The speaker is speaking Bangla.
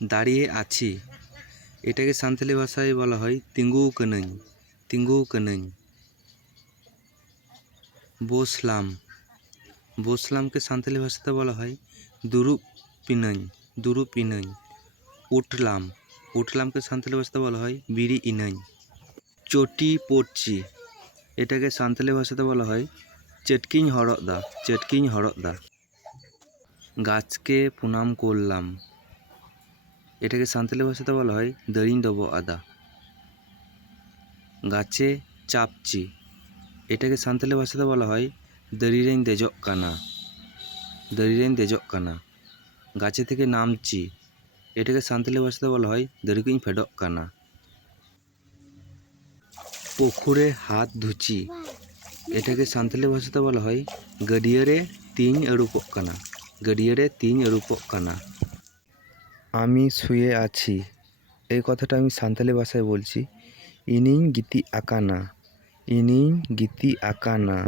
দাঁড়িয়ে আছি, এটাকে সাঁওতালি ভাষায় বলা হয় তিঙ্গু কানাই, তিঙ্গু কানাই। বসলাম, বসলামকে সাঁওতালি ভাষাতে বলা হয় দুরুপ পিনাই, দুরুপ পিনাই। উঠলাম, উঠলামকে সাঁওতালি ভাষাতে বলা হয় বিড়ি ইনাই। চটি পড়ছি, এটাকে সাঁওতালি ভাষাতে বলা হয় চেটকিং হরক দা, চেটকিং হরক দা। গাছকে প্রণাম করলাম, এটাকে সাঁওতালি ভাষাতে বলা হয় দড়িং ডবক আদা। গাছে চাপছি, এটাকে সাঁওতালি ভাষাতে বলা হয় দড়িরেኝ দেজক কানা, দড়িরেኝ দেজক কানা। গাছে থেকে নামছি, এটাকে সাঁওতালি ভাষাতে বলা হয় দড়িকুñ ফেডক কানা। পুকুরে হাত ধুচ্ছি, এটাকে সাঁওতালি ভাষাতে বলা হয় গাডিয়ারে তিন আরুপক কানা, গাডিয়ারে তিন আরুপক কানা। আমি শুয়ে আছি, এই কথাটা আমি সাঁওতালি ভাষায় বলছি ইনিং গিতি আকানা, ইনিং গিতি আকানা।